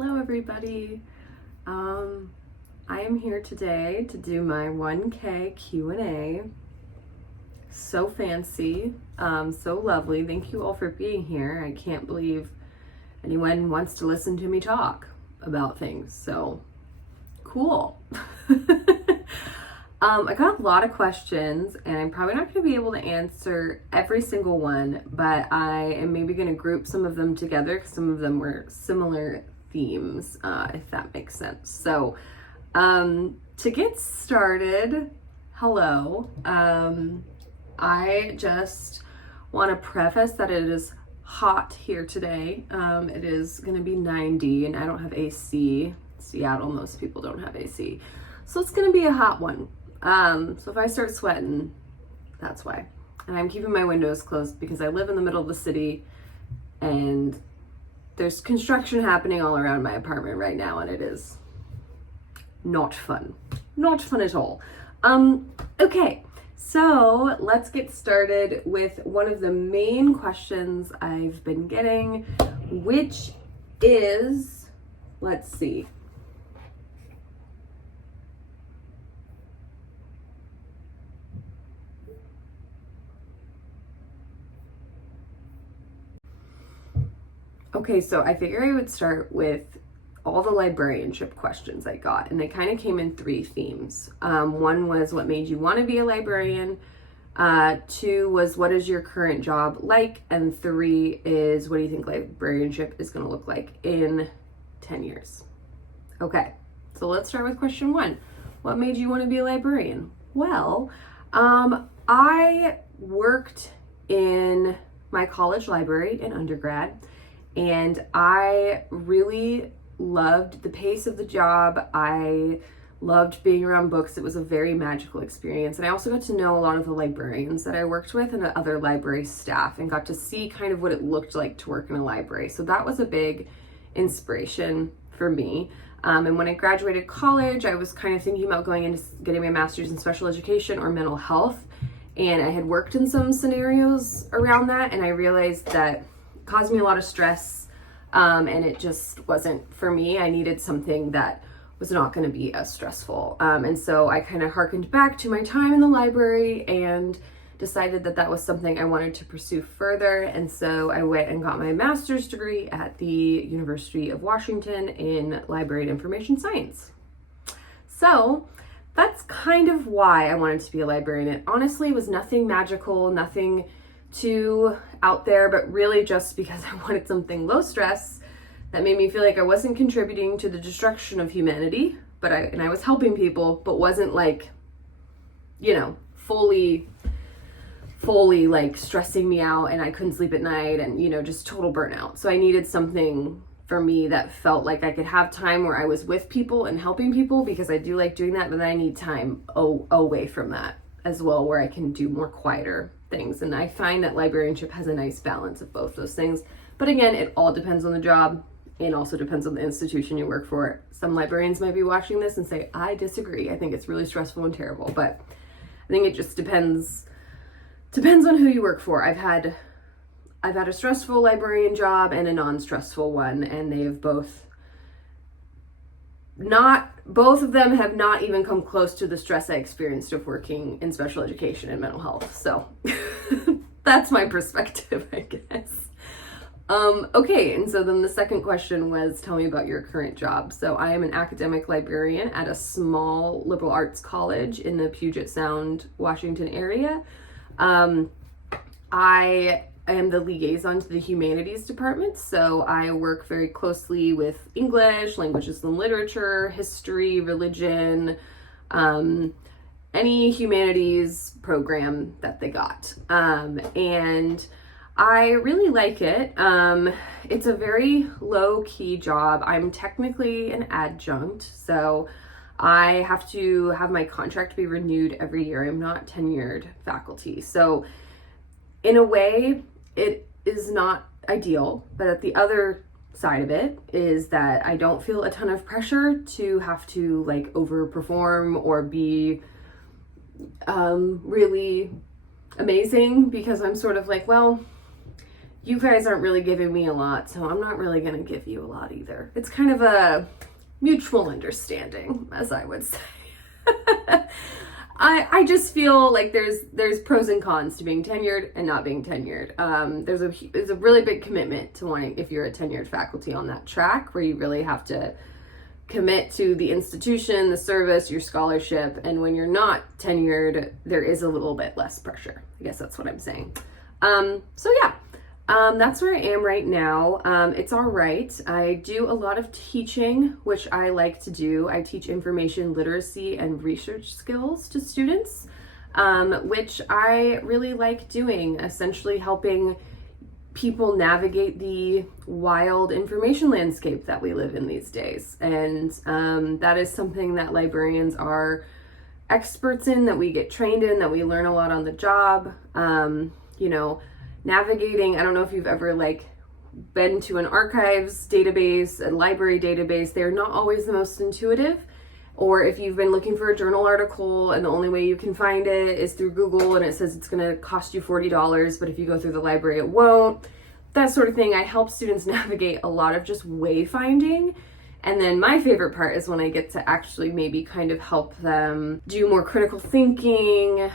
Hello everybody. I am here today to do my 1K Q&A. So fancy, so lovely. Thank you all for being here. I can't believe anyone wants to listen to me talk about things. So cool. I got a lot of questions and I'm probably not going to be able to answer every single one, but I am maybe going to group some of them together because some of them were similar themes, if that makes sense. So to get started, hello. I just want to preface that it is hot here today. It is going to be 90 and I don't have AC. Seattle, most people don't have AC. So it's going to be a hot one. So if I start sweating, that's why. And I'm keeping my windows closed because I live in the middle of the city and there's construction happening all around my apartment right now and it is not fun. Not fun at all. Okay, so let's get started with one of the main questions I've been getting, which is, let's see. Okay, so I figure I would start with all the librarianship questions I got, and they kind of came in three themes. One was what made you want to be a librarian, two was what is your current job like, and three is what do you think librarianship is going to look like in 10 years. Okay, so let's start with question one. What made you want to be a librarian? Well, I worked in my college library in undergrad, and I really loved the pace of the job. I loved being around books. It was a very magical experience. And I also got to know a lot of the librarians that I worked with and the other library staff and got to see kind of what it looked like to work in a library. So that was a big inspiration for me. And when I graduated college, I was kind of thinking about going into getting my master's in special education or mental health. And I had worked in some scenarios around that, and I realized that caused me a lot of stress, and it just wasn't for me. I needed something that was not going to be as stressful, and so I kind of harkened back to my time in the library and decided that that was something I wanted to pursue further, and so I went and got my master's degree at the University of Washington in Library and Information Science. So that's kind of why I wanted to be a librarian. It honestly was nothing magical, nothing too out there, but really just because I wanted something low stress that made me feel like I wasn't contributing to the destruction of humanity, but I was helping people, but wasn't like, fully like stressing me out and I couldn't sleep at night and, just total burnout. So I needed something for me that felt like I could have time where I was with people and helping people, because I do like doing that, but then I need time away from that as well, where I can do more quieter things. And I find that librarianship has a nice balance of both those things. But again, it all depends on the job and also depends on the institution you work for. Some librarians might be watching this and say, I disagree. I think it's really stressful and terrible. But I think it just depends on who you work for. I've had a stressful librarian job and a non-stressful one, and they have both of them have not even come close to the stress I experienced of working in special education and mental health. So that's my perspective, I guess. Okay, and so then the second question was, tell me about your current job. So I am an academic librarian at a small liberal arts college in the Puget Sound, Washington area. I am the liaison to the humanities department, so I work very closely with English, languages and literature, history, religion, any humanities program that they got. And I really like it. It's a very low-key job. I'm technically an adjunct, so I have to have my contract be renewed every year. I'm not tenured faculty. So in a way, it is not ideal, but at the other side of it is that I don't feel a ton of pressure to have to like overperform or be really amazing, because I'm sort of like, well, you guys aren't really giving me a lot, so I'm not really going to give you a lot either. It's kind of a mutual understanding, as I would say. I just feel like there's pros and cons to being tenured and not being tenured. There's a really big commitment to wanting, if you're a tenured faculty on that track, where you really have to commit to the institution, the service, your scholarship, and when you're not tenured, there is a little bit less pressure. I guess that's what I'm saying. So yeah, that's where I am right now. It's all right. I do a lot of teaching, which I like to do. I teach information literacy and research skills to students, which I really like doing, essentially helping people navigate the wild information landscape that we live in these days. And that is something that librarians are experts in, that we get trained in, that we learn a lot on the job. Navigating, I don't know if you've ever been to an archives database, a library database, they're not always the most intuitive. Or if you've been looking for a journal article and the only way you can find it is through Google and it says it's going to cost you $40, but if you go through the library, it won't. That sort of thing. I help students navigate a lot of just wayfinding. And then my favorite part is when I get to actually maybe kind of help them do more critical thinking,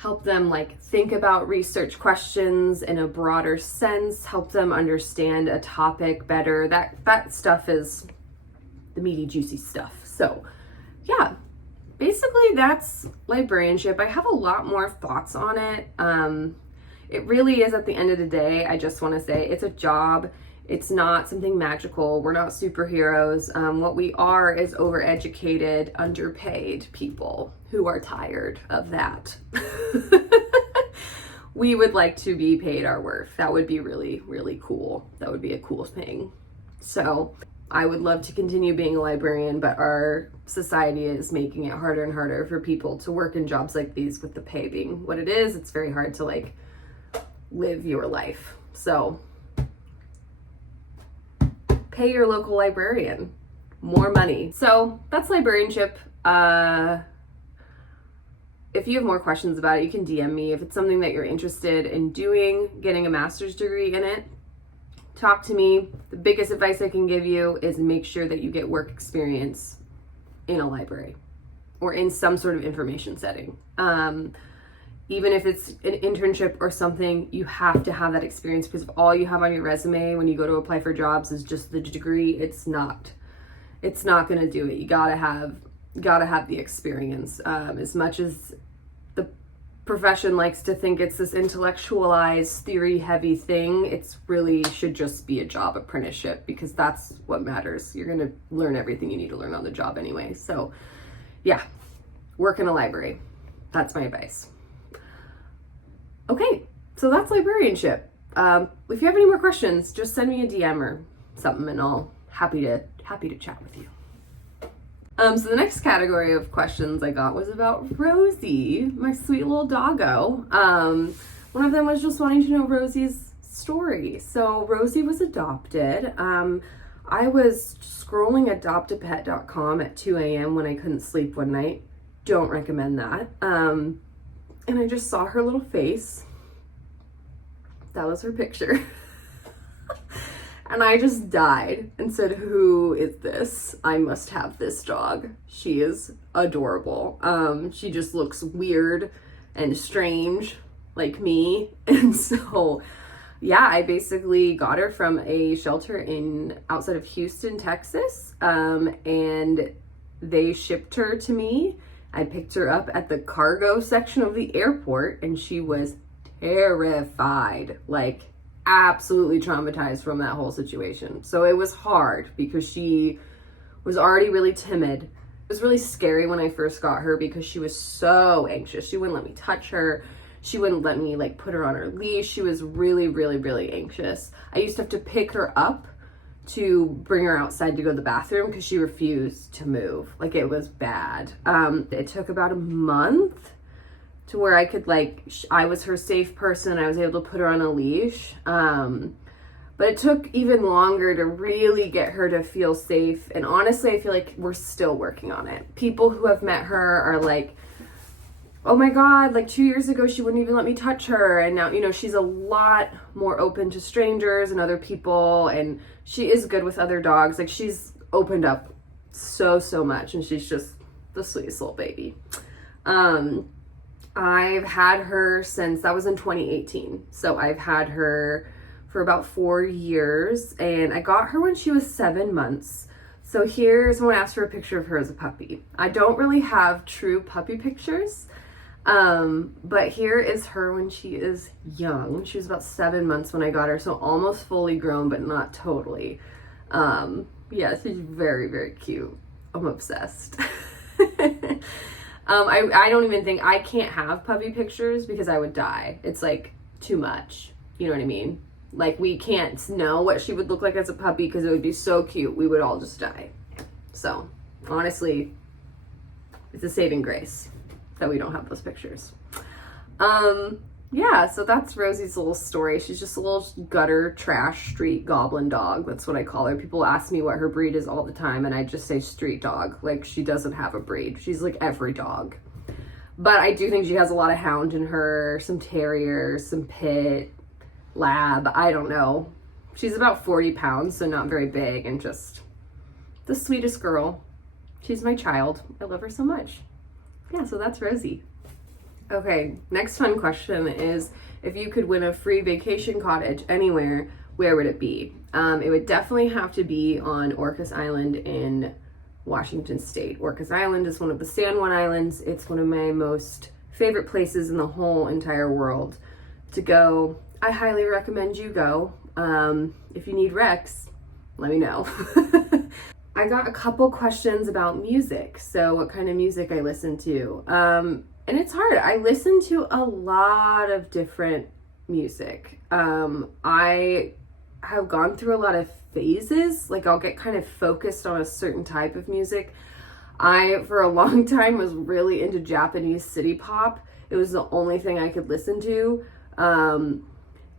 help them think about research questions in a broader sense, help them understand a topic better. That stuff is the meaty, juicy stuff. So yeah, basically that's librarianship. I have a lot more thoughts on it. It really is, at the end of the day, I just want to say it's a job. It's not something magical. We're not superheroes. What we are is overeducated, underpaid people who are tired of that. We would like to be paid our worth. That would be really, really cool. That would be a cool thing. So I would love to continue being a librarian, but our society is making it harder and harder for people to work in jobs like these, with the pay being what it is. It's very hard to live your life. So pay your local librarian more money. So that's librarianship. If you have more questions about it, you can DM me. If it's something that you're interested in doing, getting a master's degree in it, talk to me. The biggest advice I can give you is make sure that you get work experience in a library or in some sort of information setting. Even if it's an internship or something, you have to have that experience, because if all you have on your resume when you go to apply for jobs is just the degree, it's not going to do it. You gotta have the experience. As much as the profession likes to think it's this intellectualized, theory-heavy thing, it's really should just be a job apprenticeship, because that's what matters. You're going to learn everything you need to learn on the job anyway. So yeah, work in a library. That's my advice. Okay, so that's librarianship. If you have any more questions, just send me a DM or something, and I'll happy to chat with you. So the next category of questions I got was about Rosie, my sweet little doggo. One of them was just wanting to know Rosie's story. So Rosie was adopted. I was scrolling adoptapet.com at 2 a.m. when I couldn't sleep one night. Don't recommend that. And I just saw her little face. That was her picture. And I just died and said, who is this? I must have this dog. She is adorable. She just looks weird and strange like me. And so, yeah, I basically got her from a shelter outside of Houston, Texas. And they shipped her to me. I picked her up at the cargo section of the airport, and she was terrified, absolutely traumatized from that whole situation. So it was hard because she was already really timid. It was really scary when I first got her because she was so anxious. She wouldn't let me touch her. She wouldn't let me put her on her leash. She was really, really, really anxious. I used to have to pick her up to bring her outside to go to the bathroom because she refused to move. It was bad. It took about a month to where I could I was her safe person. I was able to put her on a leash. But it took even longer to really get her to feel safe. And honestly, I feel like we're still working on it. People who have met her are oh my God, like 2 years ago, she wouldn't even let me touch her. And now, you know, she's a lot more open to strangers and other people. And she is good with other dogs. Like she's opened up so much. And she's just the sweetest little baby. I've had her since, that was in 2018. So I've had her for about 4 years. And I got her when she was 7 months. So here, someone asked for a picture of her as a puppy. I don't really have true puppy pictures, but here is her when she is young. She was about 7 months when I got her, so almost fully grown, but not totally. Yeah, she's very cute. I'm obsessed. I don't even think, I can't have puppy pictures because I would die. It's like too much. You know what I mean? Like, we can't know what she would look like as a puppy because it would be so cute. We would all just die. So, honestly, it's a saving grace that we don't have those pictures. Yeah, so that's Rosie's little story. She's just a little gutter, trash, street goblin dog. That's what I call her. People ask me what her breed is all the time, and I just say street dog. Like, she doesn't have a breed. She's like every dog. But I do think she has a lot of hound in her, some terrier, some pit, lab, I don't know. She's about 40 pounds, so not very big, and just the sweetest girl. She's my child. I love her so much. Yeah, so that's Rosie. Okay, next fun question is, if you could win a free vacation cottage anywhere, where would it be? It would definitely have to be on Orcas Island in Washington State. Orcas Island is one of the San Juan Islands. It's one of my most favorite places in the whole entire world to go. I highly recommend you go. If you need Rex, let me know. I got a couple questions about music. So what kind of music I listen to. And it's hard. I listen to a lot of different music. I have gone through a lot of phases. Like, I'll get kind of focused on a certain type of music. I, for a long time, was really into Japanese city pop. It was the only thing I could listen to.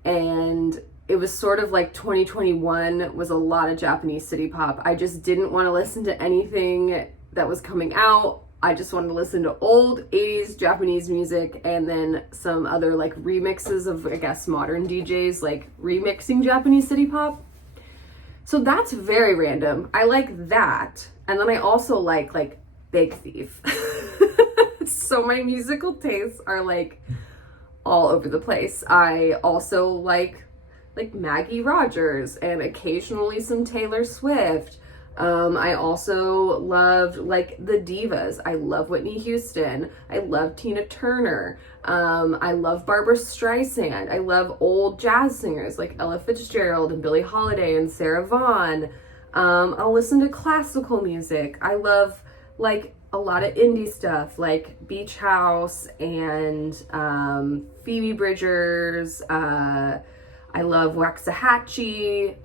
And it was sort of like 2021 was a lot of Japanese city pop. I just didn't want to listen to anything that was coming out. I just wanted to listen to old 80s Japanese music and then some other like remixes of, I guess, modern DJs like remixing Japanese city pop. So that's very random. I like that. And then I also like Big Thief. So my musical tastes are like all over the place. I also like Maggie Rogers and occasionally some Taylor Swift. I also loved like the divas. I love Whitney Houston. I love Tina Turner. I love Barbara Streisand. I love old jazz singers like Ella Fitzgerald and Billie Holiday and Sarah Vaughan. I'll listen to classical music. I love like a lot of indie stuff like Beach House and Phoebe Bridgers. I love Waxahachie.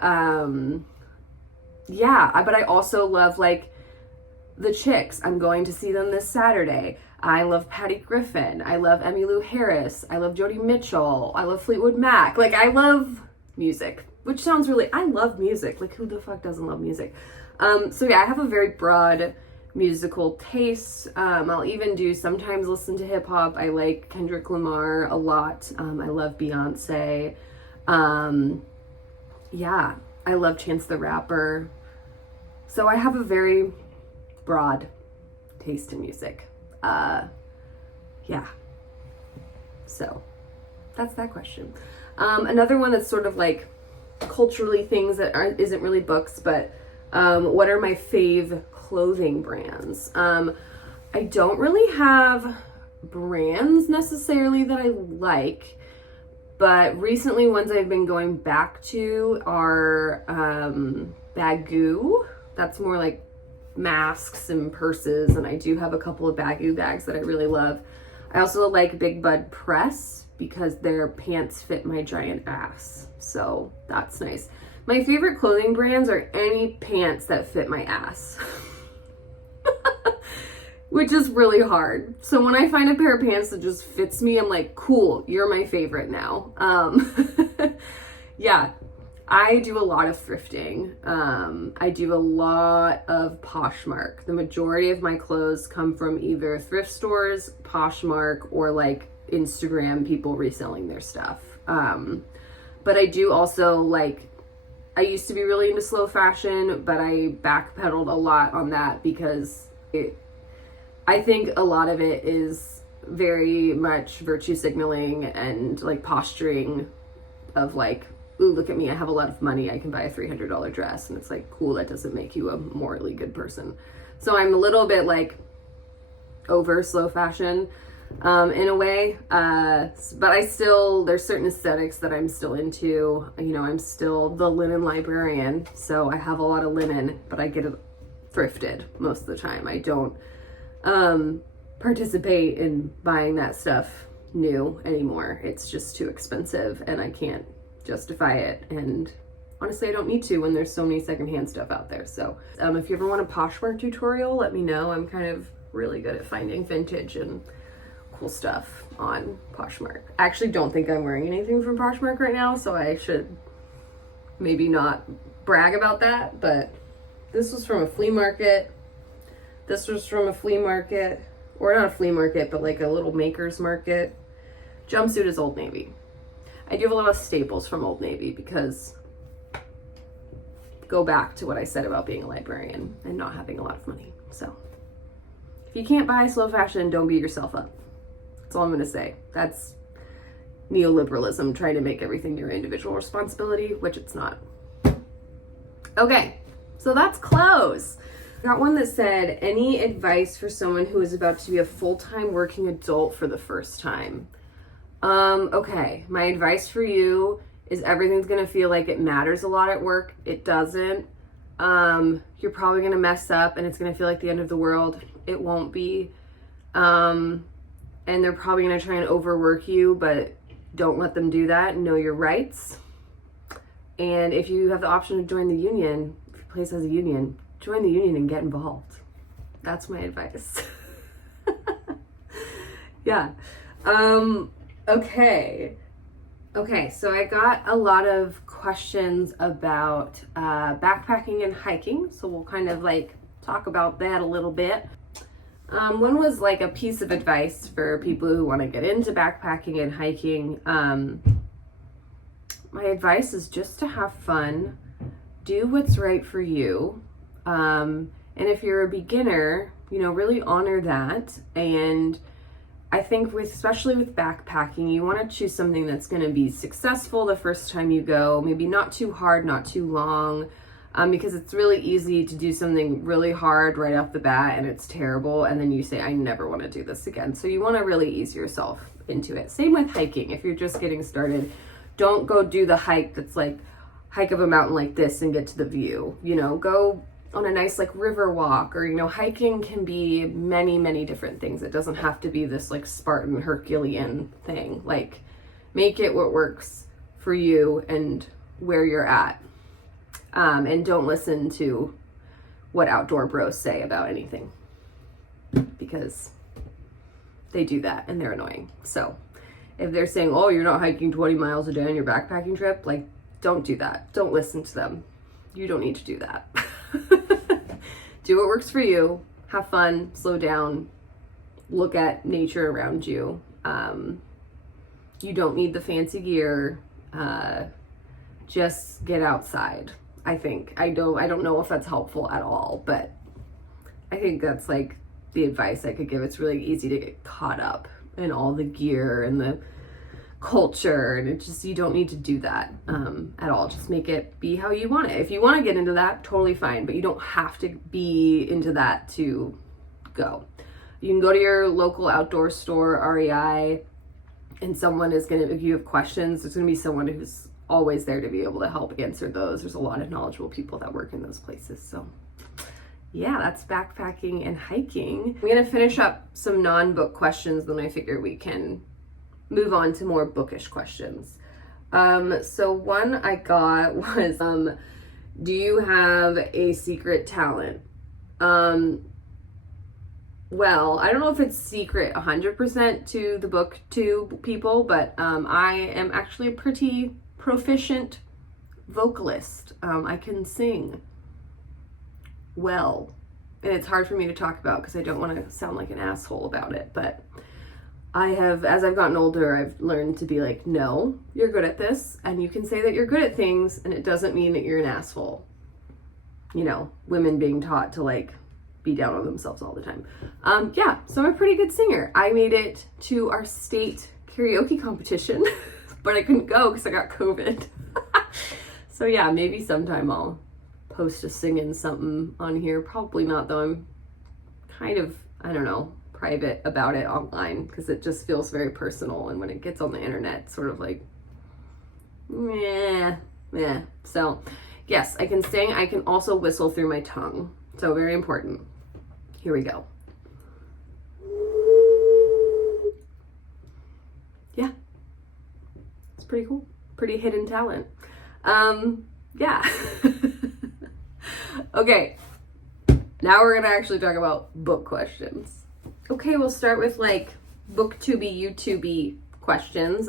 Yeah, but I also love like the Chicks. I'm going to see them this Saturday. I love Patty Griffin. I love Emmylou Harris. I love Joni Mitchell. I love Fleetwood Mac. Like, I love music, which sounds really, I love music. Like, who the fuck doesn't love music? So yeah, I have a very broad musical taste. I'll even do sometimes listen to hip hop. I like Kendrick Lamar a lot. I love Beyonce. Yeah, I love Chance the Rapper. So I have a very broad taste in music. Yeah. So that's that question. Another one that's sort of like culturally things that isn't really books, but what are my fave clothing brands? I don't really have brands necessarily that I like, but recently ones I've been going back to are Baggu. That's more like masks and purses, and I do have a couple of Baggu bags that I really love. I also like Big Bud Press because their pants fit my giant ass, so that's nice. My favorite clothing brands are any pants that fit my ass. Which is really hard. So when I find a pair of pants that just fits me, I'm like, cool, you're my favorite now. Yeah. I do a lot of thrifting. I do a lot of Poshmark. The majority of my clothes come from either thrift stores, Poshmark, or like Instagram people reselling their stuff. But I do also like, I used to be really into slow fashion, but I backpedaled a lot on that because I think a lot of it is very much virtue signaling and like posturing of like, ooh, look at me, I have a lot of money, I can buy a $300 dress. And it's like, cool, that doesn't make you a morally good person. So I'm a little bit like over slow fashion in a way. But I still, there's certain aesthetics that I'm still into. You know, I'm still the linen librarian. So I have a lot of linen, but I get it thrifted most of the time. I don't participate in buying that stuff new anymore. It's just too expensive and I can't justify it, and honestly I don't need to when there's so many secondhand stuff out there. So if you ever want a Poshmark tutorial, let me know. I'm kind of really good at finding vintage and cool stuff on Poshmark. I actually don't think I'm wearing anything from Poshmark right now, so I should maybe not brag about that, but this was from a flea market. This was from a flea market, or not a flea market, but like a little maker's market. Jumpsuit is Old Navy. I do have a lot of staples from Old Navy because, go back to what I said about being a librarian and not having a lot of money. So if you can't buy slow fashion, don't beat yourself up. That's all I'm gonna say. That's neoliberalism, trying to make everything your individual responsibility, which it's not. Okay, so that's clothes. Got one that said, any advice for someone who is about to be a full-time working adult for the first time? Okay, my advice for you is everything's gonna feel like it matters a lot at work. It doesn't. You're probably gonna mess up and it's gonna feel like the end of the world. It won't be. And they're probably gonna try and overwork you, but don't let them do that. Know your rights. And if you have the option to join the union, if your place has a union, join the union and get involved. That's my advice. Yeah. Okay, so I got a lot of questions about backpacking and hiking, so we'll kind of like talk about that a little bit. One was like a piece of advice for people who want to get into backpacking and hiking. My advice is just to have fun, do what's right for you, and if you're a beginner, you know, really honor that. And I think especially with backpacking, you want to choose something that's going to be successful the first time you go, maybe not too hard, not too long, because it's really easy to do something really hard right off the bat and it's terrible, and then you say, I never want to do this again. So you want to really ease yourself into it. Same with hiking. If you're just getting started, don't go do the hike that's like hike up a mountain like this and get to the view. You know, go on a nice like river walk, or, you know, hiking can be many, many different things. It doesn't have to be this like Spartan Herculean thing. Like, make it what works for you and where you're at. And don't listen to what outdoor bros say about anything, because they do that and they're annoying. So if they're saying, oh, you're not hiking 20 miles a day on your backpacking trip, like, don't do that. Don't listen to them. You don't need to do that. Do what works for you. Have fun, slow down, look at nature around you. You don't need the fancy gear. Just get outside. I think. I don't know if that's helpful at all, but I think that's like the advice I could give. It's really easy to get caught up in all the gear and the culture, and it just, you don't need to do that at all. Just make it be how you want it. If you want to get into that, totally fine, but you don't have to be into that to go. You can go to your local outdoor store, REI, and someone is going to, if you have questions, there's going to be someone who's always there to be able to help answer those. There's a lot of knowledgeable people that work in those places. So yeah, that's backpacking and hiking. I'm going to finish up some non-book questions, then I figure we can move on to more bookish questions. So one I got was, do you have a secret talent? Well, I don't know if it's secret 100% to the BookTube people, but I am actually a pretty proficient vocalist. I can sing well, and it's hard for me to talk about because I don't want to sound like an asshole about it, but I have, as I've gotten older, I've learned to be like, no, you're good at this, and you can say that you're good at things, and it doesn't mean that you're an asshole. You know, women being taught to like be down on themselves all the time. Yeah, so I'm a pretty good singer. I made it to our state karaoke competition, but I couldn't go because I got COVID. So yeah, maybe sometime I'll post a singing something on here. Probably not, though. I'm kind of, I don't know, private about it online because it just feels very personal, and when it gets on the internet, it's sort of like, meh. So yes, I can sing. I can also whistle through my tongue. So very important. Here we go. Yeah. It's pretty cool. Pretty hidden talent. Yeah. Okay. Now we're going to actually talk about book questions. Okay, we'll start with like booktubey, YouTubey questions.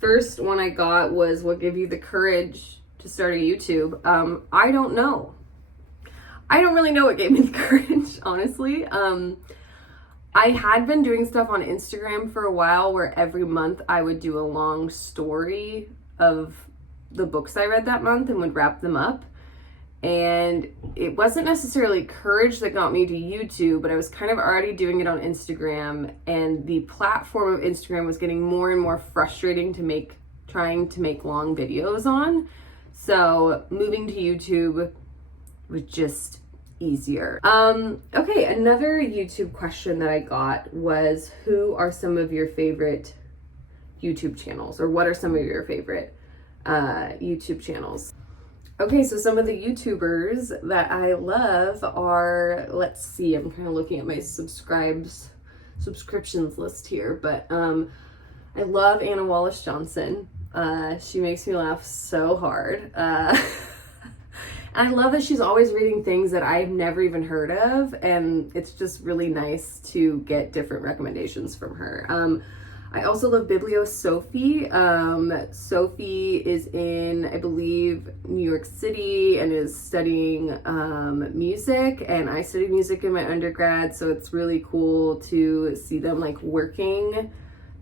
First one I got was, what gave you the courage to start a YouTube? I don't know. I don't really know what gave me the courage, honestly. I had been doing stuff on Instagram for a while where every month I would do a long story of the books I read that month and would wrap them up. And it wasn't necessarily courage that got me to YouTube, but I was kind of already doing it on Instagram, and the platform of Instagram was getting more and more frustrating trying to make long videos on. So moving to YouTube was just easier. Okay, another YouTube question that I got was, who are some of your favorite YouTube channels, or what are some of your favorite YouTube channels? Okay, so some of the YouTubers that I love are, let's see, I'm kind of looking at my subscriptions list here, but I love Anna Wallace Johnson. She makes me laugh so hard. And I love that she's always reading things that I've never even heard of, and it's just really nice to get different recommendations from her. I also love Biblio Sophie. Sophie is in, I believe, New York City and is studying music, and I studied music in my undergrad, so it's really cool to see them like working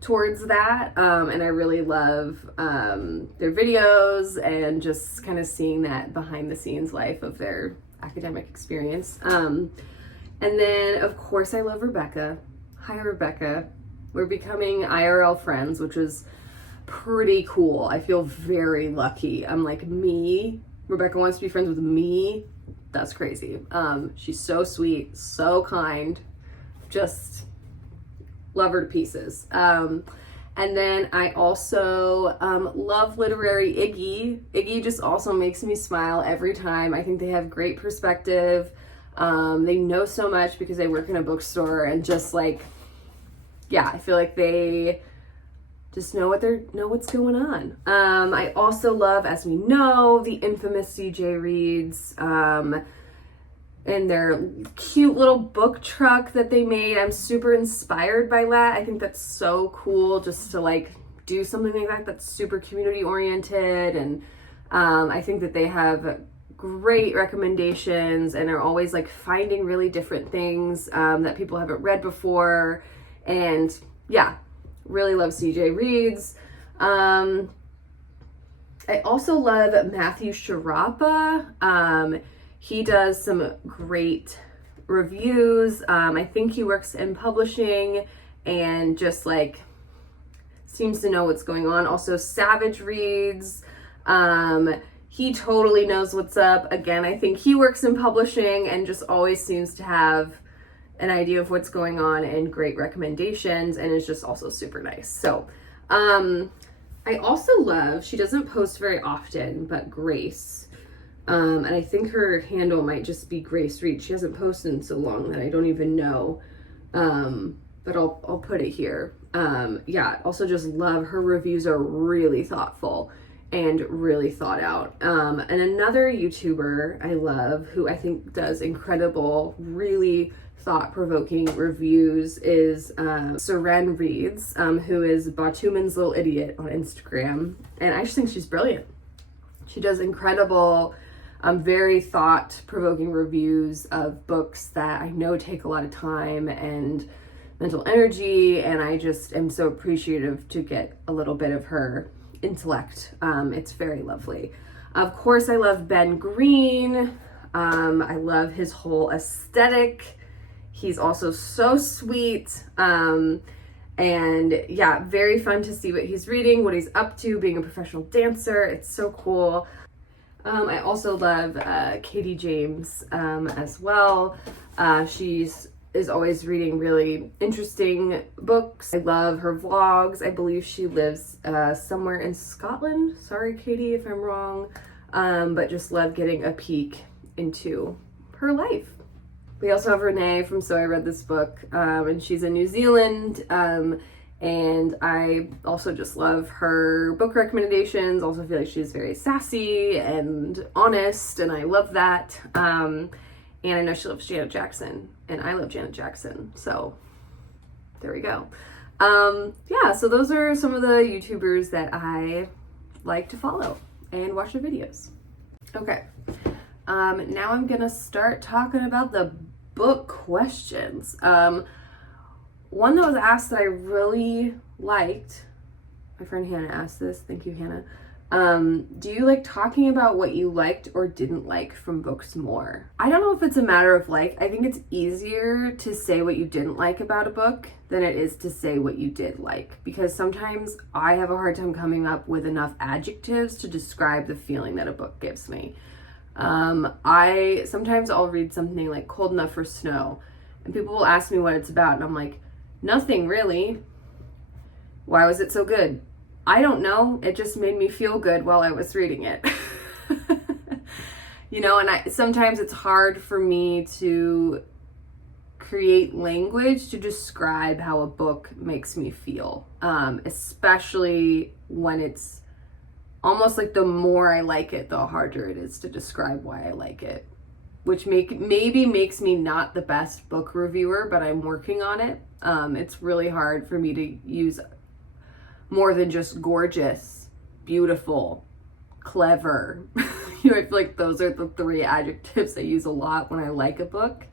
towards that. And I really love their videos and just kind of seeing that behind the scenes life of their academic experience. And then of course I love Rebecca. Hi Rebecca. We're becoming IRL friends, which is pretty cool. I feel very lucky. I'm like, me, Rebecca wants to be friends with me. That's crazy. She's so sweet, so kind, just love her to pieces. And then I also love Literary Iggy. Iggy just also makes me smile every time. I think they have great perspective. They know so much because they work in a bookstore, and just like, yeah, I feel like they just know what's going on. I also love, as we know, the infamous CJ Reads, and their cute little book truck that they made. I'm super inspired by that. I think that's so cool just to like do something like that that's super community oriented. And I think that they have great recommendations and are always like finding really different things that people haven't read before. And yeah, really love CJ Reads. I also love Matthew Sharapa. He does some great reviews. I think he works in publishing and just like seems to know what's going on. Also Savage Reads. He totally knows what's up. Again, I think he works in publishing and just always seems to have an idea of what's going on and great recommendations, and is just also super nice. So I also love, she doesn't post very often, but Grace. And I think her handle might just be Grace Reed. She hasn't posted in so long that I don't even know. But I'll put it here. Yeah, also just love her reviews are really thoughtful and really thought out. And another YouTuber I love who I think does incredible, really thought-provoking reviews is Seren Reads, who is Batuman's Little Idiot on Instagram. And I just think she's brilliant. She does incredible, very thought-provoking reviews of books that I know take a lot of time and mental energy, and I just am so appreciative to get a little bit of her intellect. It's very lovely. Of course, I love Ben Green. I love his whole aesthetic. He's also so sweet. And yeah, very fun to see what he's reading, what he's up to, being a professional dancer. It's so cool. I also love Katie James as well. Is always reading really interesting books. I love her vlogs. I believe she lives somewhere in Scotland. Sorry, Katie, if I'm wrong. But just love getting a peek into her life. We also have Renee from So I Read This Book, and she's in New Zealand. And I also just love her book recommendations. Also feel like she's very sassy and honest, and I love that. And I know she loves Janet Jackson, and I love Janet Jackson, so there we go. Yeah, so those are some of the YouTubers that I like to follow and watch their videos. Okay, now I'm gonna start talking about the book questions. One that was asked that I really liked, my friend Hannah asked this, thank you, Hannah. Do you like talking about what you liked or didn't like from books more? I don't know if it's a matter of like, I think it's easier to say what you didn't like about a book than it is to say what you did like, because sometimes I have a hard time coming up with enough adjectives to describe the feeling that a book gives me. Sometimes I'll read something like Cold Enough for Snow, and people will ask me what it's about, and I'm like, nothing really. Why was it so good? I don't know. It just made me feel good while I was reading it. You know, and sometimes it's hard for me to create language to describe how a book makes me feel, especially when it's almost like the more I like it, the harder it is to describe why I like it, which maybe makes me not the best book reviewer, but I'm working on it. It's really hard for me to use more than just gorgeous, beautiful, clever. You know, I feel like those are the three adjectives I use a lot when I like a book.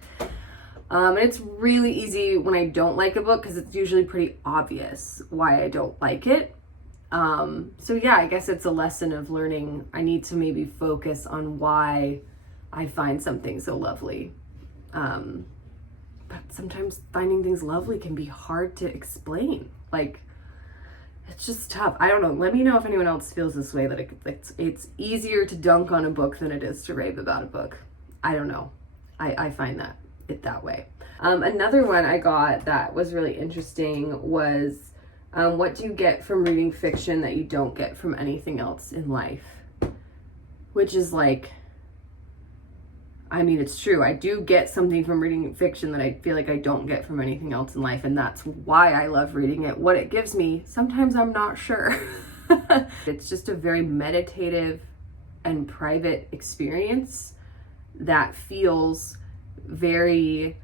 And it's really easy when I don't like a book because it's usually pretty obvious why I don't like it. So yeah, I guess it's a lesson of learning. I need to maybe focus on why I find something so lovely. But sometimes finding things lovely can be hard to explain. Like, it's just tough. I don't know. Let me know if anyone else feels this way, that it's easier to dunk on a book than it is to rave about a book. I don't know. I find it that way. Another one I got that was really interesting was, what do you get from reading fiction that you don't get from anything else in life? Which is like, I mean, it's true. I do get something from reading fiction that I feel like I don't get from anything else in life, and that's why I love reading it. What it gives me, sometimes I'm not sure. It's just a very meditative and private experience that feels very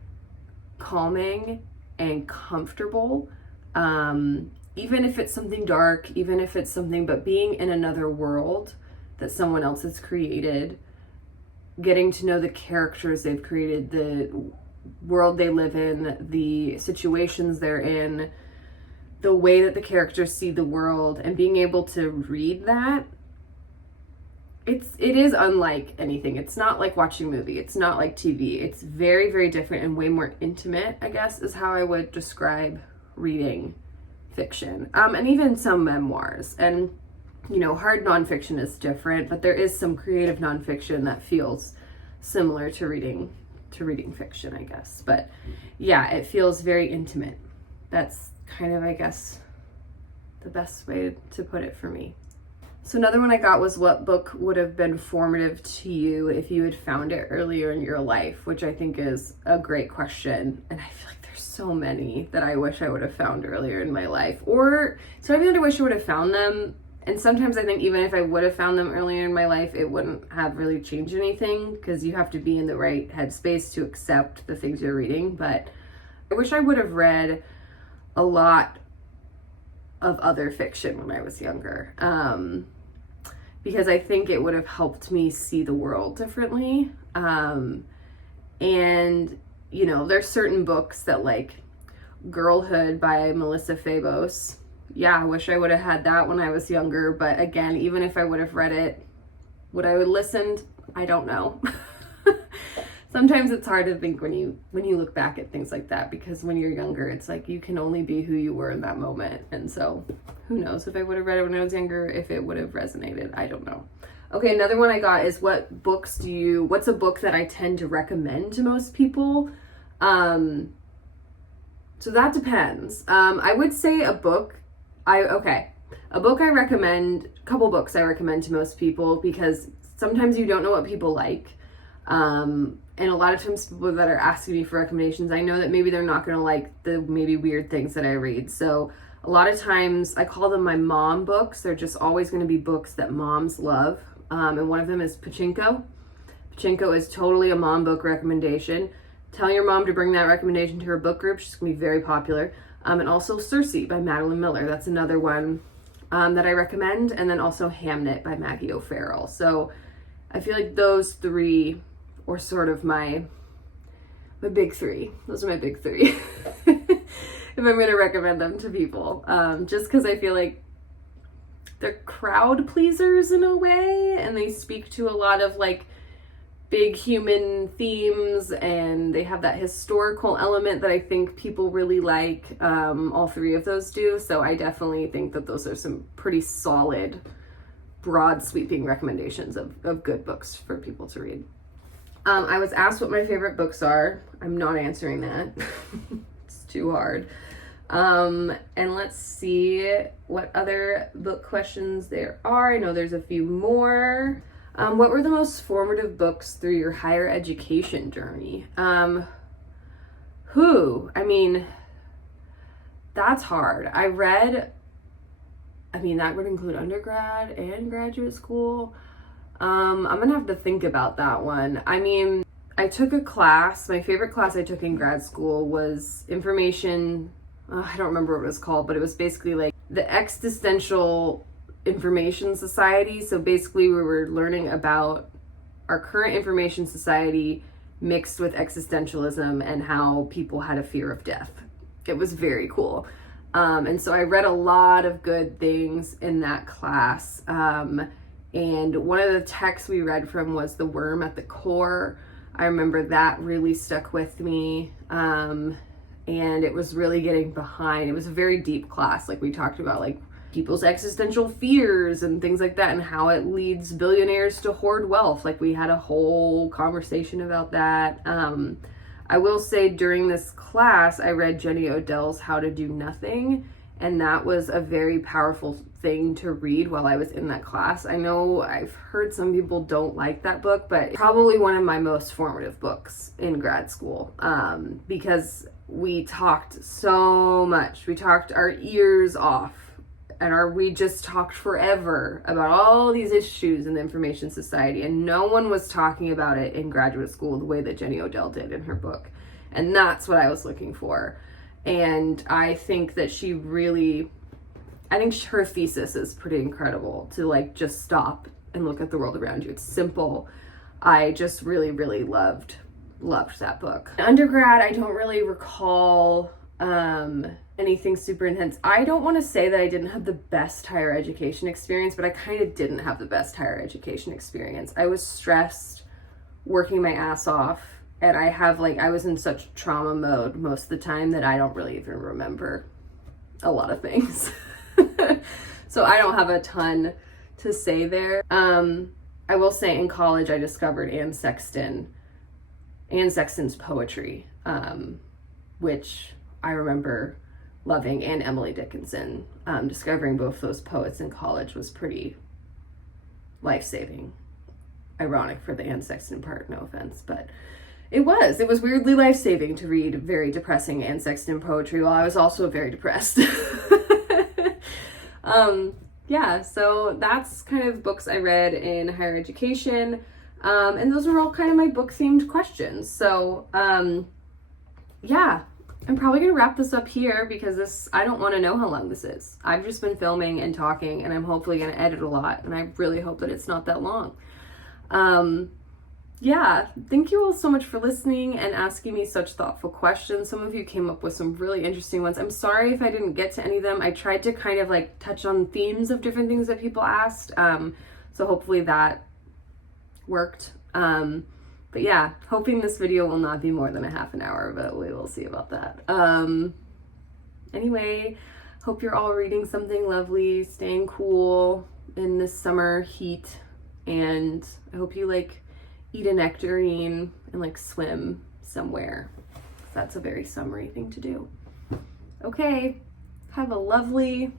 calming and comfortable. Even if it's something dark, even if it's something, but being in another world that someone else has created, getting to know the characters they've created, the world they live in, the situations they're in, the way that the characters see the world, and being able to read that, it is unlike anything. It's not like watching a movie. It's not like TV. It's very, very different and way more intimate, I guess, is how I would describe reading fiction. And even some memoirs. And you know, hard nonfiction is different, but there is some creative nonfiction that feels similar to reading fiction, I guess. But yeah, it feels very intimate. That's kind of, I guess, the best way to put it for me. So another one I got was, what book would have been formative to you if you had found it earlier in your life? Which I think is a great question. And I feel like there's so many that I wish I would have found earlier in my life. Or so I really wish I would have found them. And sometimes I think even if I would have found them earlier in my life, it wouldn't have really changed anything, because you have to be in the right headspace to accept the things you're reading. But I wish I would have read a lot of other fiction when I was younger. because I think it would have helped me see the world differently. And, you know, there's certain books that, like Girlhood by Melissa Fabos. Yeah, I wish I would have had that when I was younger. But again, even if I would have read it, would I have listened? I don't know. Sometimes it's hard to think when you look back at things like that, because when you're younger, it's like you can only be who you were in that moment. And so who knows if I would have read it when I was younger, if it would have resonated. I don't know. Okay, another one I got is what's a book that I tend to recommend to most people? So that depends. I would say a couple books I recommend to most people, because sometimes you don't know what people like. And a lot of times people that are asking me for recommendations, I know that maybe they're not going to like the maybe weird things that I read. So a lot of times I call them my mom books. They're just always going to be books that moms love. And one of them is Pachinko. Pachinko is totally a mom book recommendation. Tell your mom to bring that recommendation to her book group. She's going to be very popular. And also Circe by Madeline Miller. That's another one that I recommend. And then also Hamnet by Maggie O'Farrell. So I feel like those three are sort of my big three. Those are my big three. If I'm going to recommend them to people. Just because I feel like they're crowd pleasers in a way. And they speak to a lot of like big human themes, and they have that historical element that I think people really like. All three of those do. So I definitely think that those are some pretty solid, broad sweeping recommendations of good books for people to read. I was asked what my favorite books are. I'm not answering that. It's too hard. And let's see what other book questions there are. I know there's a few more. What were the most formative books through your higher education journey? I mean, that's hard. That would include undergrad and graduate school. I'm gonna have to think about that one. I mean, I took a class. My favorite class I took in grad school was information. I don't remember what it was called, but it was basically like the Existential Information Society. So basically we were learning about our current information society mixed with existentialism and how people had a fear of death. It was very cool. And so I read a lot of good things in that class. And one of the texts we read from was The Worm at the Core. I remember that really stuck with me. And it was really getting behind. It was a very deep class. Like we talked about like people's existential fears and things like that, and how it leads billionaires to hoard wealth. Like we had a whole conversation about that. I will say during this class, I read Jenny Odell's How to Do Nothing. And that was a very powerful thing to read while I was in that class. I know I've heard some people don't like that book, but probably one of my most formative books in grad school, because we talked so much. We talked our ears off, and we just talked forever about all these issues in the information society, and no one was talking about it in graduate school the way that Jenny Odell did in her book. And that's what I was looking for. And I think that her thesis is pretty incredible, to like just stop and look at the world around you. It's simple. I just really, really loved that book. Undergrad, I don't really recall anything super intense. I don't want to say that I didn't have the best higher education experience, but I kind of didn't have the best higher education experience. I was stressed, working my ass off. And I was in such trauma mode most of the time that I don't really even remember a lot of things. So I don't have a ton to say there. I will say in college I discovered Anne Sexton's poetry, which I remember loving, and Emily Dickinson. Discovering both those poets in college was pretty life-saving. Ironic for the Anne Sexton part, no offense, but it was weirdly life-saving to read very depressing Anne Sexton poetry while I was also very depressed. So that's kind of books I read in higher education. And those are all kind of my book-themed questions. So, I'm probably gonna wrap this up here because I don't want to know how long this is. I've just been filming and talking, and I'm hopefully gonna edit a lot, and I really hope that it's not that long. Yeah, thank you all so much for listening and asking me such thoughtful questions. Some of you came up with some really interesting ones. I'm sorry if I didn't get to any of them. I tried to kind of like touch on themes of different things that people asked, so hopefully that worked. But yeah, hoping this video will not be more than a half an hour, but we will see about that. Anyway, hope you're all reading something lovely, staying cool in this summer heat, and I hope you like eat a nectarine and like swim somewhere. That's a very summery thing to do. Okay, have a lovely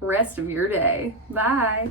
rest of your day. Bye.